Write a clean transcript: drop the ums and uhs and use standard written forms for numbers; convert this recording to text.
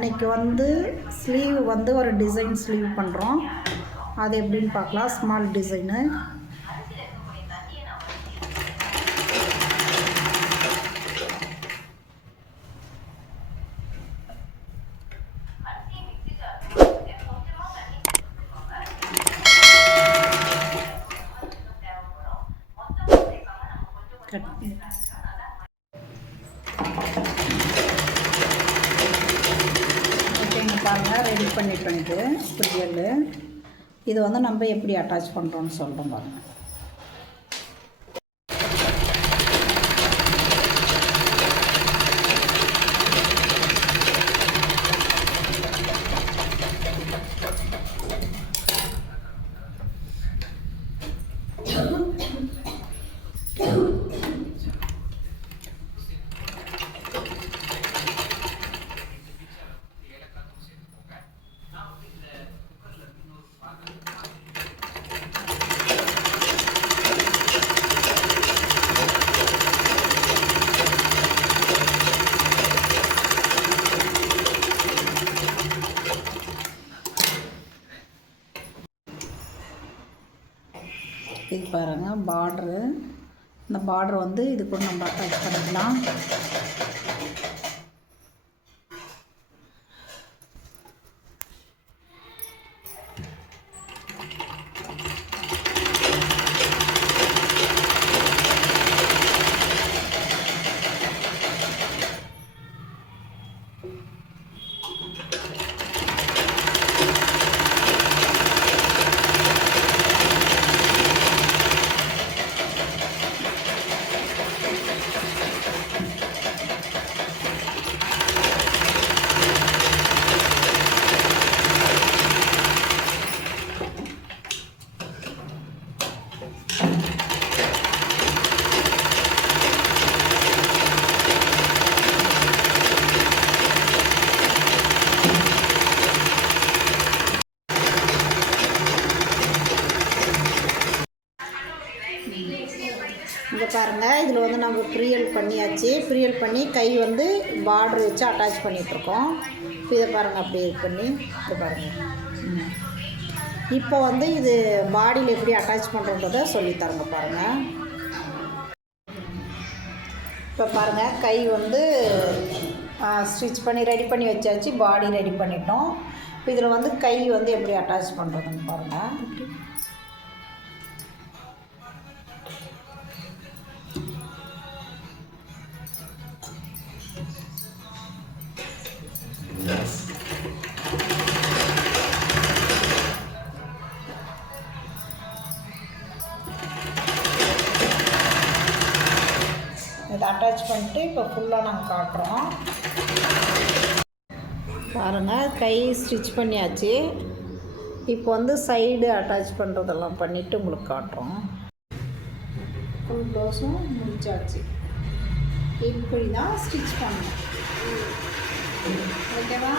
இன்றைக்கி வந்து ஸ்லீவ் வந்து ஒரு டிசைன் ஸ்லீவ் பண்ணுறோம். அது எப்படின்னு பார்க்கலாம். Small design. ஓகேங்க, பாருங்கள் ரெடி பண்ணிட்டு புரியல். இது வந்து நம்ம எப்படி அட்டாச் பண்ணுறோன்னு சொல்கிறோம் பாருங்கள். இது பாருங்கள் பார்ட்ரு. இந்த பார்ட்ரு வந்து இது கூட நம்ம அட்டாச் பண்ணிக்கலாம். இங்கே பாருங்கள், இதில் வந்து நம்ம ப்ரீயல் பண்ணியாச்சு. ப்ரீயல் பண்ணி கை வந்து பார்டர் வச்சு அட்டாச் பண்ணிகிட்ருக்கோம். இதை பாருங்கள், அப்படி இது பண்ணி இது பாருங்கள். இப்போ வந்து இது பாடியில் எப்படி அட்டாச் பண்ணுறன்றதை சொல்லித்தரங்க பாருங்கள். இப்போ பாருங்கள், கை வந்து ஸ்டிச் பண்ணி ரெடி பண்ணி வச்சாச்சு. பாடி ரெடி பண்ணிட்டோம். இப்போ இதில் வந்து கை வந்து எப்படி அட்டாச் பண்ணுறதுன்னு பாருங்கள். இதை அட்டாச் பண்ணிட்டு இப்போ ஃபுல்லாக நாங்கள் காட்டுறோம். பாருங்கள், கை ஸ்டிச் பண்ணியாச்சு. இப்போ வந்து சைடு அட்டாச் பண்ணுறதெல்லாம் பண்ணிவிட்டு உங்களுக்கு காட்டுறோம். ஃபுல் ப்ளவுஸும் முடிச்சாச்சு. இப்படி தான் ஸ்டிச் பண்ணணும். ஓகேவா?